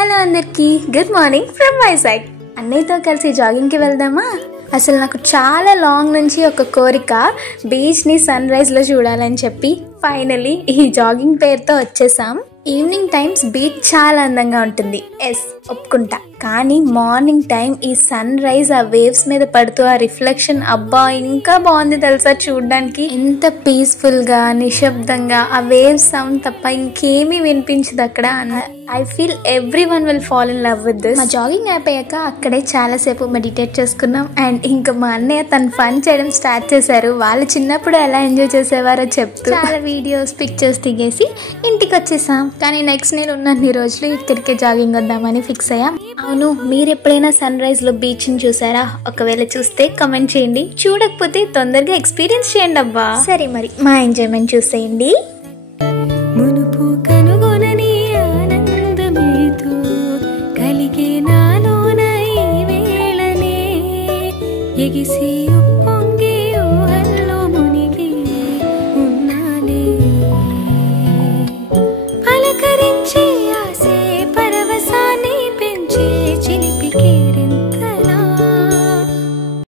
Hello అందరికి, good morning from my side. అన్నయ్యతో కలిసి జాగింగ్కి వెళ్దామా? అసలు నాకు చాలా లాంగ్ నుంచి ఒక కోరిక బీచ్ని సన్ రైజ్లో చూడాలని చెప్పి ఫైనలీ ఈ జాగింగ్ పేరుతో వచ్చేసాం. ఈవినింగ్ టైమ్స్ బీచ్ చాలా అందంగా ఉంటుంది, ఎస్ ఒప్పుకుంటా. కానీ మార్నింగ్ టైం ఈ సన్ రైజ్ ఆ వేవ్స్ మీద పడుతూ ఆ రిఫ్లెక్షన్, అబ్బా ఇంకా బాగుంది తెలుసా చూడడానికి. ఎంత పీస్ఫుల్ గా నిశ్శబ్దంగా ఆ వేవ్ సౌండ్ తప్ప ఇంకేమీ వినిపించదు అక్కడ. I feel every one will fall in love with this. మా జాగింగ్ అయిపోయాక అక్కడే చాలాసేపు మెడిటేట్ చేసుకున్నాం. అండ్ ఇంకా మా అన్నయ్య తను ఫన్ చేయడం స్టార్ట్ చేశారు. వాళ్ళు చిన్నప్పుడు ఎలా ఎంజాయ్ చేసేవారో చెప్తూ చాలా వీడియోస్ పిక్చర్స్ దిగేసి ఇంటికి వచ్చేసాం. కానీ నెక్స్ట్ నేను ఉన్నన్ని రోజులు ఇక్కడికే జాగింగ్ వద్దామని ఫిక్స్ అయ్యాం. అవును, మీరు ఎప్పుడైనా సన్ రైజ్ లో బీచ్ ని చూసారా? ఒకవేళ చూస్తే కమెంట్ చేయండి, చూడకపోతే తొందరగా ఎక్స్పీరియన్స్ చేయండి అబ్బా. సరే మరి మా ఎంజాయ్మెంట్ చూసేయండి. మునుపు కనుగొనని ఆనందమేతో కలిగే నాలోన ఈ వేళనే ఎగిసి